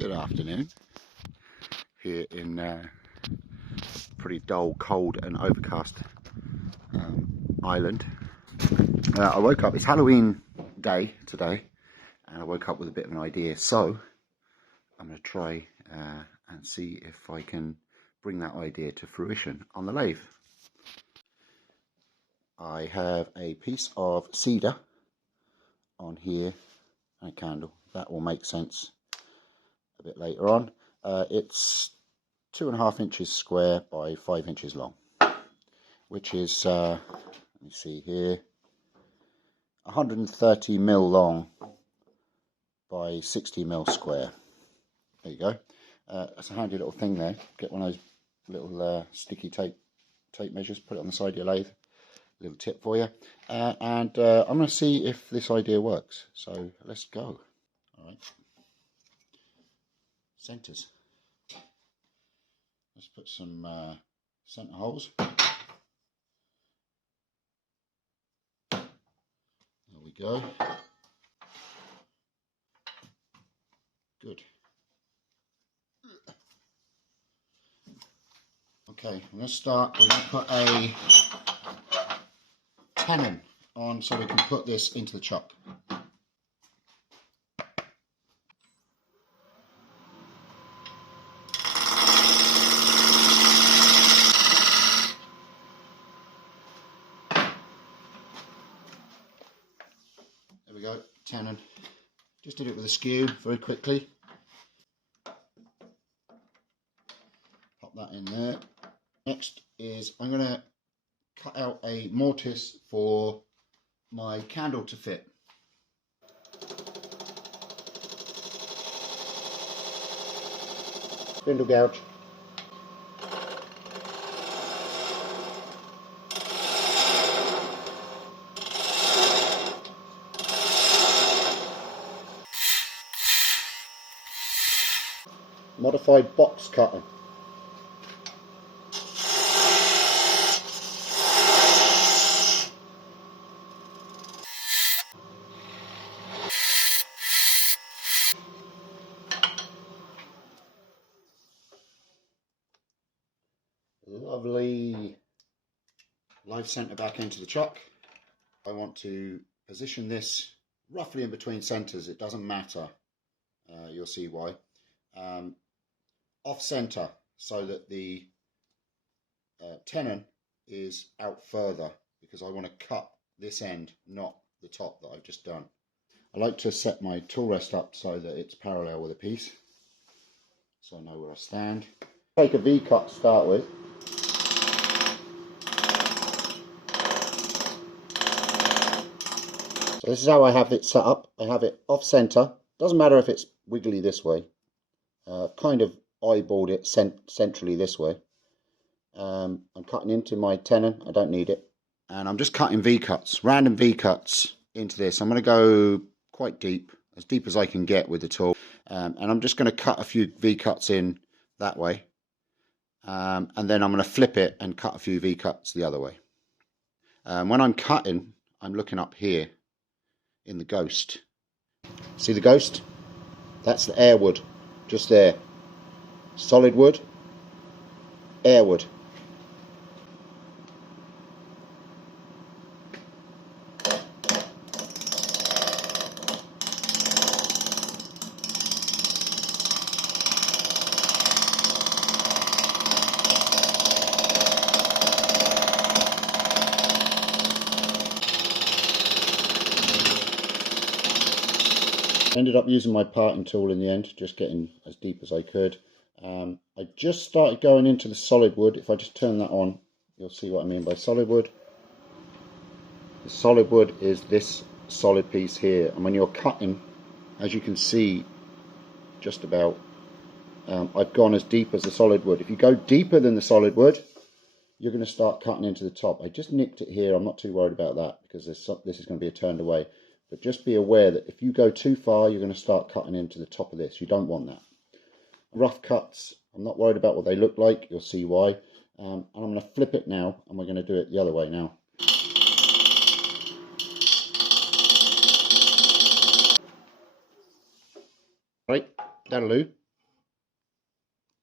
Good afternoon here in pretty dull, cold and overcast Ireland. I woke up, it's Halloween day today, and I woke up with a bit of an idea, so I'm going to try and see if I can bring that idea to fruition on the lathe. I have a piece of cedar on here and a candle. That will make sense a bit later on. It's 2.5 inches square by 5 inches long, which is let me see here, 130 mil long by 60 mil square. There you go. That's a handy little thing there. Get one of those little sticky tape measures, put it on the side of your lathe. Little tip for you. I'm going to see if this idea works, so let's go. All right, centers. Let's put some center holes. There we go. Good. Okay, I'm going to start. We're going to put a tenon on so we can put this into the chuck. There we go, tenon. Just did it with a skew very quickly. Pop that in there. Next is I'm going to cut out a mortise for my candle to fit. Spindle gouge. Modified box cutter. Lovely. Live center back into the chuck. I want to position this roughly in between centers. It doesn't matter. You'll see why. Off center so that the tenon is out further, because I want to cut this end, not the top that I've just done. I like to set my tool rest up so that it's parallel with the piece, so I know where I stand. Take a V-cut to start with. So this is how I have it set up. I have it off center. Doesn't matter if it's wiggly this way. Kind of eyeballed it centrally this way. I'm cutting into my tenon. I don't need it. And I'm just cutting V-cuts, random V-cuts into this. I'm going to go quite deep as I can get with the tool. And I'm just going to cut a few V-cuts in that way. And then I'm going to flip it and cut a few V-cuts the other way. When I'm cutting, I'm looking up here in the ghost. See the ghost? That's the air wood, just there. Solid wood, air wood. Ended up using my parting tool in the end, just getting as deep as I could. I just started going into the solid wood. If I just turn that on, you'll see what I mean by solid wood. The solid wood is this solid piece here, and when you're cutting, as you can see, just about, I've gone as deep as the solid wood. If you go deeper than the solid wood, you're going to start cutting into the top. I just nicked it here. I'm not too worried about that because this is going to be a turned away. But just be aware that if you go too far, you're going to start cutting into the top of this. You don't want that. Rough cuts, I'm not worried about what they look like. You'll see why. And I'm going to flip it now, and we're going to do it the other way now. Right, that'll do.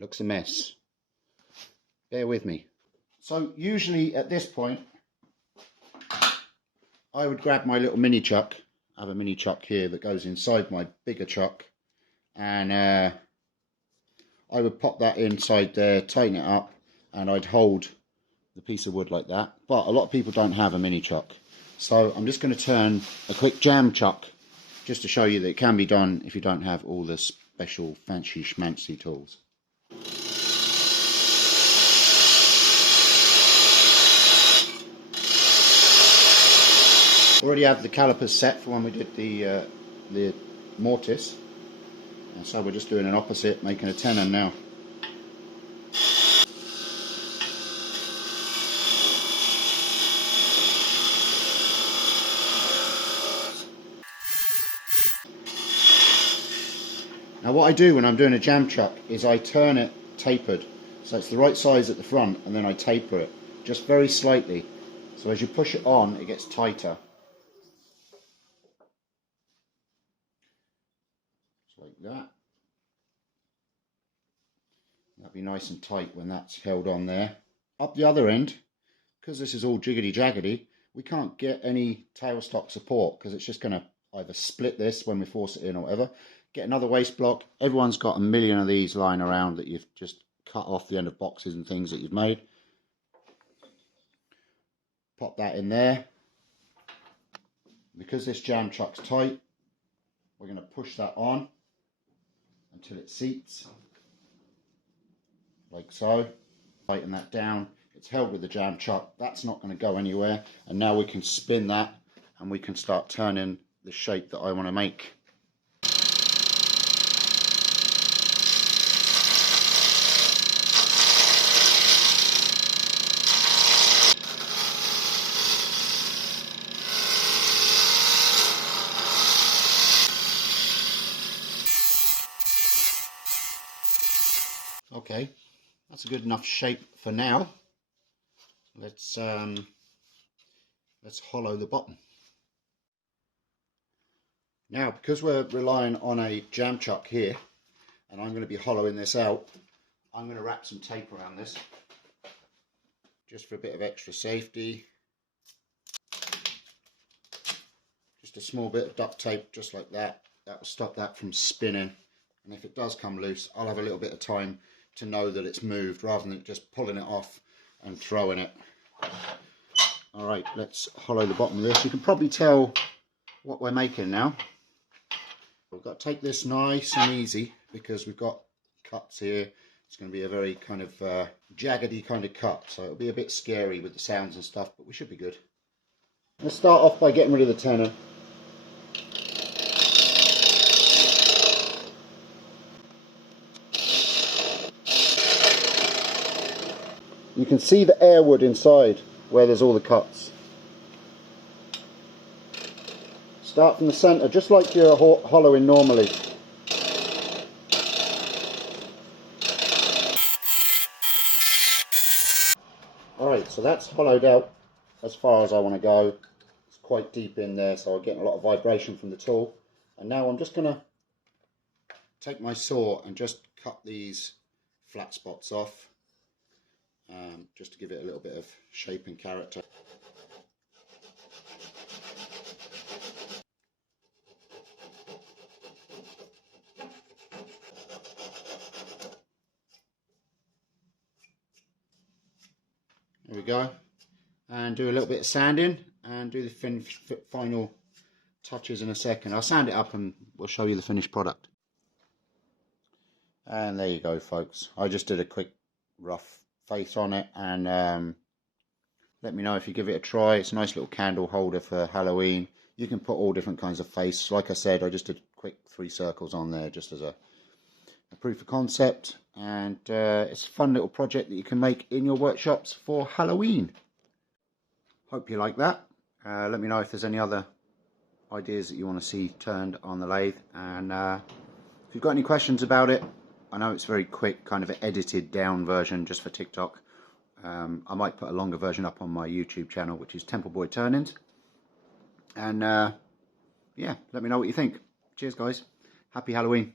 Looks a mess. Bear with me. So usually at this point, I would grab my little mini chuck. I have a mini chuck here that goes inside my bigger chuck, and I would pop that inside there, tighten it up, and I'd hold the piece of wood like that. But a lot of people don't have a mini chuck, so I'm just going to turn a quick jam chuck just to show you that it can be done if you don't have all the special fancy schmancy tools. Already have the calipers set for when we did the mortise, and so we're just doing an opposite, making a tenon now. Now what I do when I'm doing a jam chuck is I turn it tapered, so it's the right size at the front, and then I taper it just very slightly, so as you push it on it gets tighter. Like that. That'll be nice and tight when that's held on there. Up the other end, because this is all jiggity jaggedy, we can't get any tailstock support because it's just going to either split this when we force it in or whatever. Get another waste block. Everyone's got a million of these lying around that you've just cut off the end of boxes and things that you've made. Pop that in there. Because this jam chuck's tight, we're going to push that on until it seats, like so. Tighten that down. It's held with the jam chuck. That's not going to go anywhere. And now we can spin that and we can start turning the shape that I want to make. Okay, that's a good enough shape for now. Let's hollow the bottom. Now, because we're relying on a jam chuck here, and I'm going to be hollowing this out, I'm going to wrap some tape around this, just for a bit of extra safety. Just a small bit of duct tape, just like that. That will stop that from spinning. And if it does come loose, I'll have a little bit of time to know that it's moved, rather than just pulling it off and throwing it. Alright, let's hollow the bottom of this. You can probably tell what we're making now. We've got to take this nice and easy because we've got cuts here. It's going to be a very kind of jaggedy kind of cut, so it'll be a bit scary with the sounds and stuff, but we should be good. Let's start off by getting rid of the tenon. You can see the air wood inside where there's all the cuts. Start from the centre, just like you're hollowing normally. Alright, so that's hollowed out as far as I want to go. It's quite deep in there, so I'm getting a lot of vibration from the tool. And now I'm just going to take my saw and just cut these flat spots off. Just to give it a little bit of shape and character. There we go. And do a little bit of sanding and do the final touches in a second. I'll sand it up and we'll show you the finished product. And there you go, folks. I just did a quick rough face on it, and let me know if you give it a try. It's a nice little candle holder for Halloween. You can put all different kinds of face. Like I said, I just did quick 3 circles on there just as a proof of concept, and it's a fun little project that you can make in your workshops for Halloween. Hope you like that. Let me know if there's any other ideas that you want to see turned on the lathe, and if you've got any questions about it, I know it's very quick, kind of an edited down version just for TikTok. I might put a longer version up on my YouTube channel, which is Temple Boy Turn-ins. And yeah, let me know what you think. Cheers, guys. Happy Halloween.